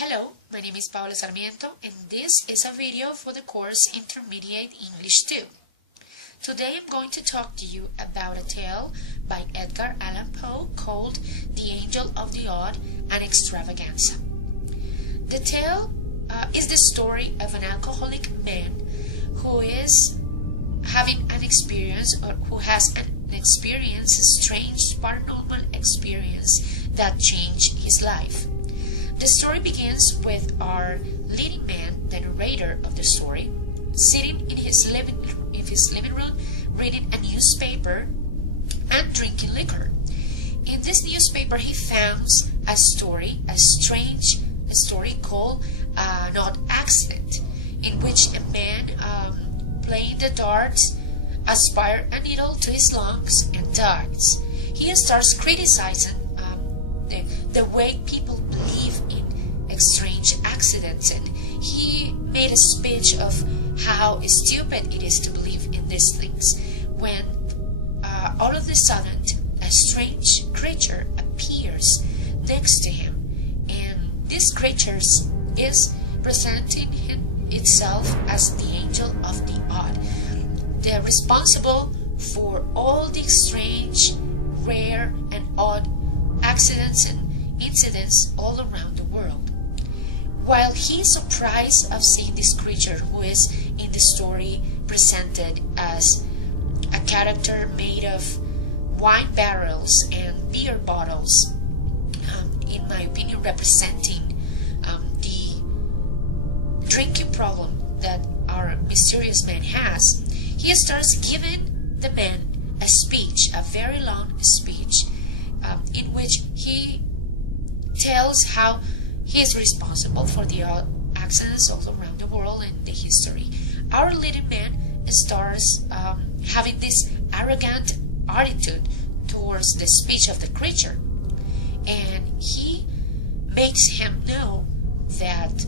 Hello, my name is Paola Sarmiento and this is a video for the course Intermediate English 2. Today I'm going to talk to you about a tale by Edgar Allan Poe called The Angel of the Odd and Extravaganza. The tale is the story of an alcoholic man who is having an experience or who has experienced a strange paranormal experience that changed his life. The story begins with our leading man, the narrator of the story, sitting in his living room reading a newspaper and drinking liquor. In this newspaper he found a strange story called An Odd Accident, in which a man playing the darts aspired a needle to his lungs and dies. He starts criticizing the way people believe in strange accidents, and he made a speech of how stupid it is to believe in these things when all of a sudden a strange creature appears next to him, and this creature is presenting itself as the Angel of the Odd. They're responsible for all the strange, rare, and odd accidents and incidents all around the world. While he is surprised of seeing this creature who is in the story presented as a character made of wine barrels and beer bottles, in my opinion representing the drinking problem that our mysterious man has, he starts giving the man a speech, a very long speech, in which he tells how he is responsible for the accidents all around the world and the history. Our leading man starts having this arrogant attitude towards the speech of the creature, and he makes him know that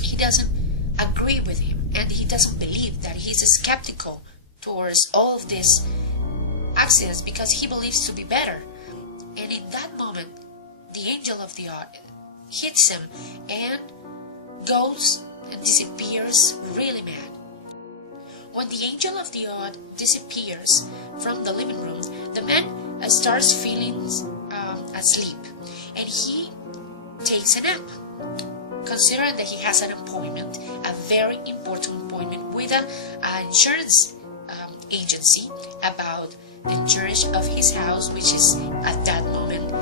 he doesn't agree with him and he doesn't believe, that he's skeptical towards all of these accidents because he believes to be better. And in that moment, the Angel of the Odd hits him and goes and disappears really mad. When the Angel of the Odd disappears from the living room, the man starts feeling asleep, and he takes a nap, considering that he has an appointment, a very important appointment with an insurance agency about the insurance of his house, which is at that moment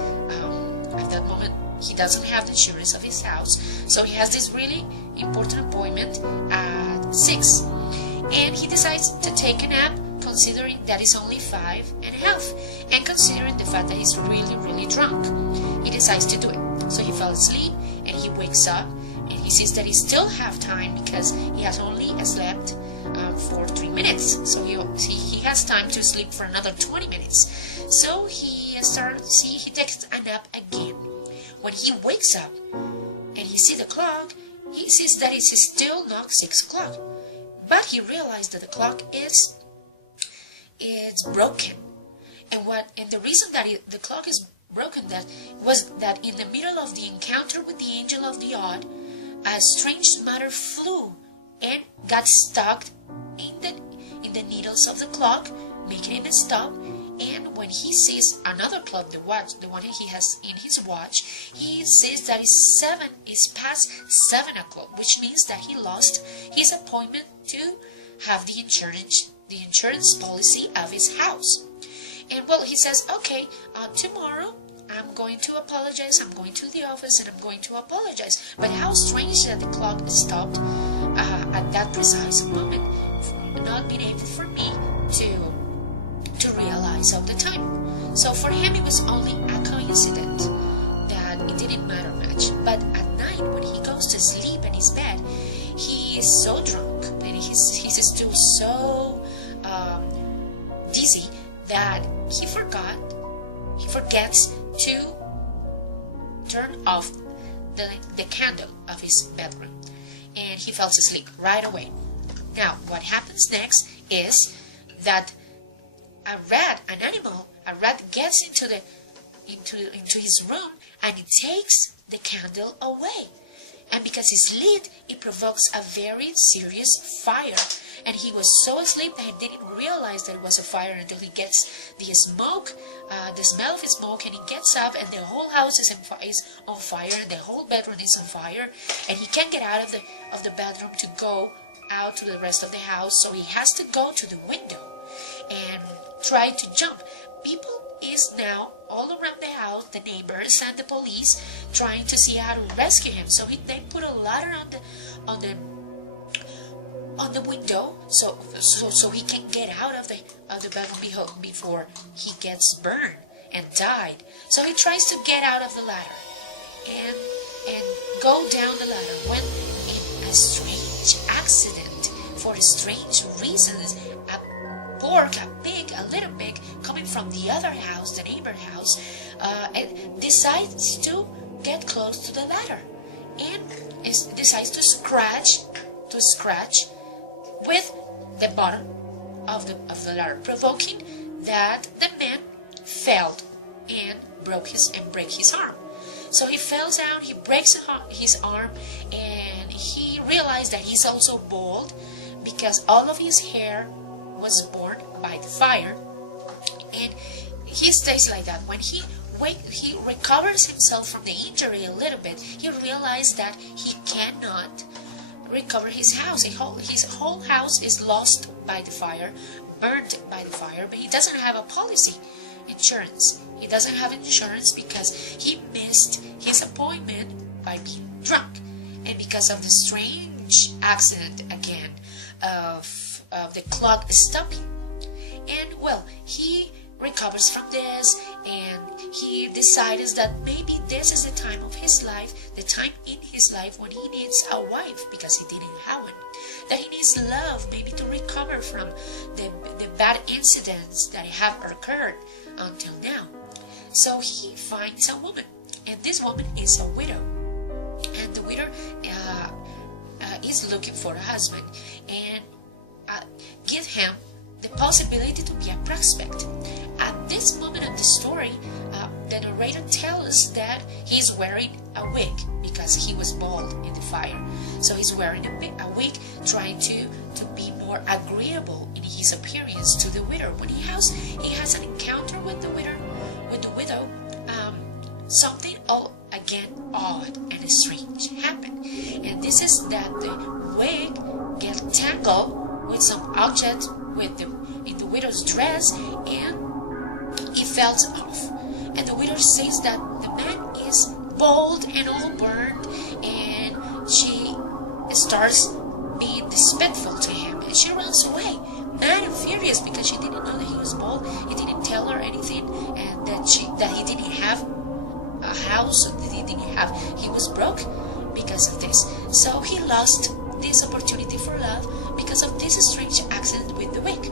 he doesn't have the insurance of his house, so he has this really important appointment at 6, and he decides to take a nap, considering that it's only 5:30, and considering the fact that he's really drunk. He decides to do it. So he fell asleep and he wakes up and he sees that he still have time because he has only slept for 3 minutes, so he has time to sleep for another 20 minutes. So he takes a nap again. When he wakes up and he sees the clock, he sees that it's still not 6 o'clock, but he realized that the clock is broken. And the reason that the clock is broken was that in the middle of the encounter with the Angel of the Odd, a strange matter flew and got stuck in the needles of the clock, making him stop. And when he sees another clock, the one he has in his watch, he says that it's past 7 o'clock, which means that he lost his appointment to have the insurance policy of his house. And well, he says, okay, tomorrow I'm going to apologize. I'm going to the office and I'm going to apologize. But how strange that the clock stopped at that precise moment, not being able for me to realize of the time. So for him it was only a coincidence, that it didn't matter much. But at night when he goes to sleep in his bed, he is so drunk and he's still so dizzy that he forgets to turn off the candle of his bedroom, and he falls asleep right away. Now what happens next is that a rat gets into his room and it takes the candle away. And because it's lit, it provokes a very serious fire. And he was so asleep that he didn't realize that it was a fire until he gets the smoke, the smell of smoke, and he gets up and the whole house is on fire, and the whole bedroom is on fire, and he can't get out of the bedroom to go out to the rest of the house, so he has to go to the window and try to jump. People is now all around the house, the neighbors and the police, trying to see how to rescue him. So they put a ladder on the window, so he can get out of the bedroom before he gets burned and died. So he tries to get out of the ladder and go down the ladder, when in a strange accident, for strange reasons, a pig, a little pig, coming from the other house, the neighbor house, and decides to get close to the ladder, and decides to scratch with the bottom of the ladder, provoking that the man fell and break his arm. So he fell down, he breaks his arm, and he realized that he's also bald because all of his hair was burned by the fire, and he stays like that. When he recovers himself from the injury a little bit, he realized that he cannot recover his house. His whole house is lost by the fire, burned by the fire, but he doesn't have a policy insurance. He doesn't have insurance because he missed his appointment by being drunk, and because of the strange accident again of the clock stopping. And well, he recovers from this, and he decides that maybe this is the time of his life, the time in his life when he needs a wife because he didn't have one, that he needs love, maybe to recover from the bad incidents that have occurred until now. So he finds a woman, and this woman is a widow, and the widow is looking for a husband, and give him the possibility to be a prospect. At this moment of the story, the narrator tells us that he's wearing a wig because he was bald in the fire. So he's wearing a wig, trying to be more agreeable in his appearance to the widow. When he has an encounter with the widow, something again odd and strange happened, and this is that the wig gets tangled with some object in the widow's dress, and it fell off. And the widow says that the man is bald and all burned, and she starts being disrespectful to him, and she runs away, mad and furious, because she didn't know that he was bald. He didn't tell her anything, and that he didn't have a house, or he was broke because of this. So he lost this opportunity for love because of this strange accident with the wig.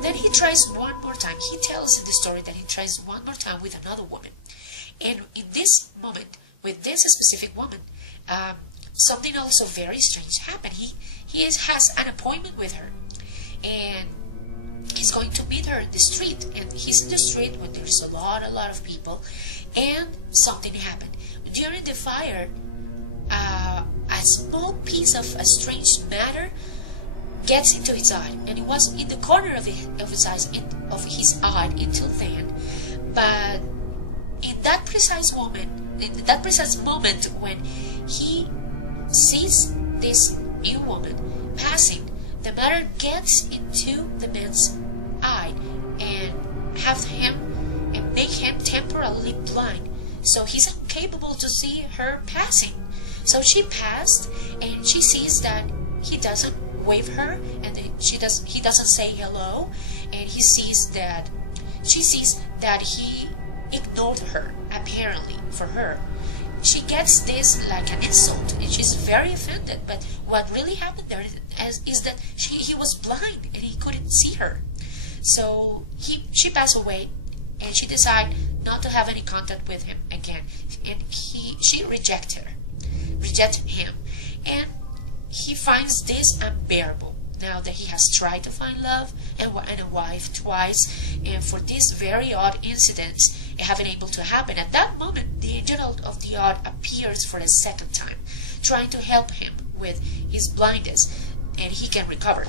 Then he tries one more time. He tells in the story that he tries one more time with another woman, and in this moment with this specific woman, something also very strange happened. He has an appointment with her, and he's going to meet her in the street, and he's in the street when there's a lot of people, and something happened during the fire. A small piece of a strange matter gets into his eye, and it was in the corner of his eye until then. But in that precise moment when he sees this new woman passing, the matter gets into the man's eye and make him temporarily blind, so he's incapable to see her passing. So she passed, and she sees that he doesn't wave her, and he doesn't say hello, and she sees that he ignored her. Apparently, for her, she gets this like an insult, and she's very offended. But what really happened there is that he was blind and he couldn't see her. So she passed away, and she decided not to have any contact with him again, and she rejected him, and he finds this unbearable now that he has tried to find love and a wife twice, and for these very odd incidents, having able to happen. At that moment, the angel of the odd appears for a second time, trying to help him with his blindness, and he can recover.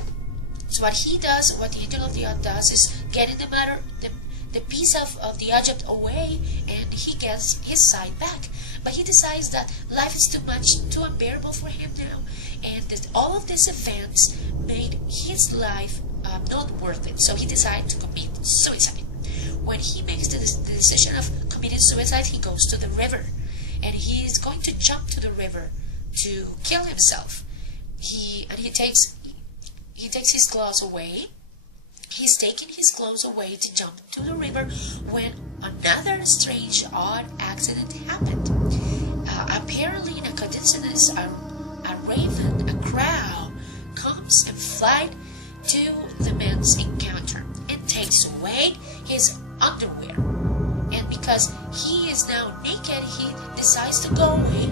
So what the angel of the odd does, is getting the piece of the object away, and he gets his sight back. But he decides that life is too unbearable for him now, and that all of these events made his life not worth it. So he decides to commit suicide. When he makes the decision of committing suicide, he goes to the river, and he is going to jump to the river to kill himself. He takes his clothes away. He's taking his clothes away to jump to the river when another strange, odd accident happened. Apparently, in a coincidence, a raven, a crow, comes and flies to the man's encounter and takes away his underwear. And because he is now naked, he decides to go away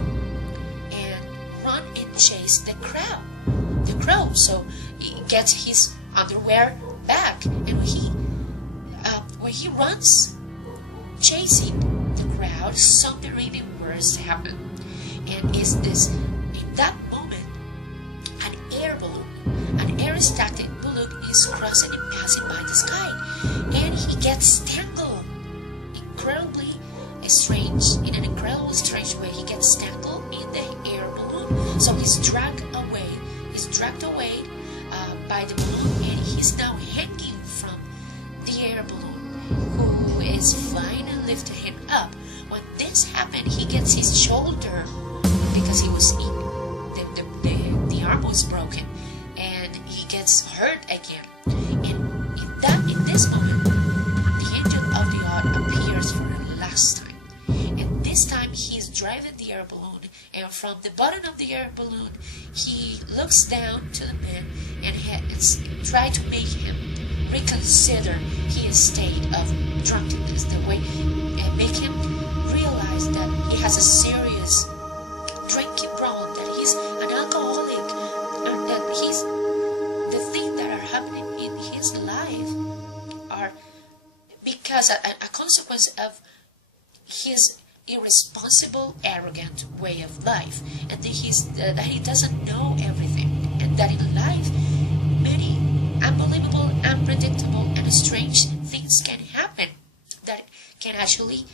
and run and chase the crow. So he gets his underwear back, and when he runs chasing the crowd, something really worse happened. And in that moment, an aerostatic balloon is crossing and passing by the sky, and he gets tangled in an incredibly strange way. He gets tangled in the air balloon, so he's dragged away by the balloon, and he's now hanging from the air balloon, who is flying and lifting him up. When this happened, he gets his shoulder, because he was the arm was broken, and he gets hurt again. And in this moment, the angel of the odd appears for the last time, and this time he's driving the air balloon, and from the bottom of the air balloon he looks down to the man and try to make him reconsider his state of drunkenness, and make him realize that he has a serious drinking problem, that he's an alcoholic, and that the things that are happening in his life are because a consequence of his irresponsible, arrogant way of life, and that he doesn't know everything, and that in life many unbelievable, unpredictable, and strange things can happen that can actually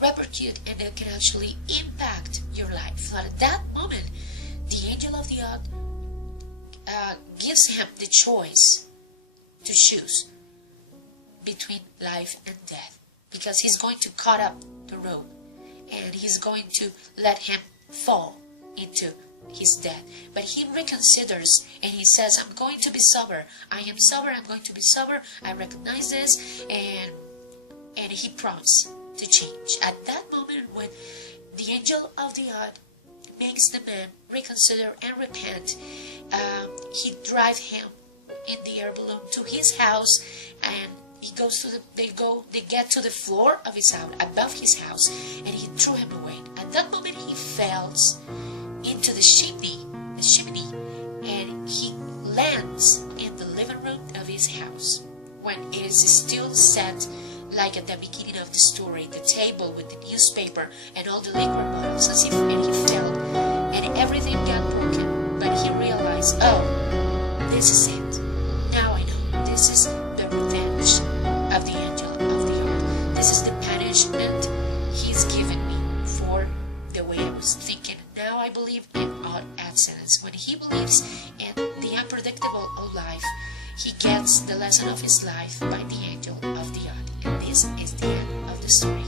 repercute, and that can actually impact your life. But at that moment, the angel of the odd gives him the choice to choose between life and death, because he's going to cut up the rope, and he's going to let him fall into his death. But he reconsiders, and he says, I'm going to be sober. I am sober. I'm going to be sober. I recognize this. And he prompts to change. At that moment, when the angel of the odd makes the man reconsider and repent, he drives him in the air balloon to his house, and he goes to they get to the floor of his house, above his house, and he threw him away. At that moment, he falls into the chimney, and he lands in the living room of his house, when it is still set like at the beginning of the story, the table with the newspaper and all the liquor bottles, and he fell, and everything got broken. But he realized, oh, this is it. Now I know. This is the revenge of the angel of the odd. This is the punishment he's given me for the way I was thinking. Now I believe in odd accidents. When he believes in the unpredictable of life, he gets the lesson of his life by the angel of the odd. And this is the end of the story.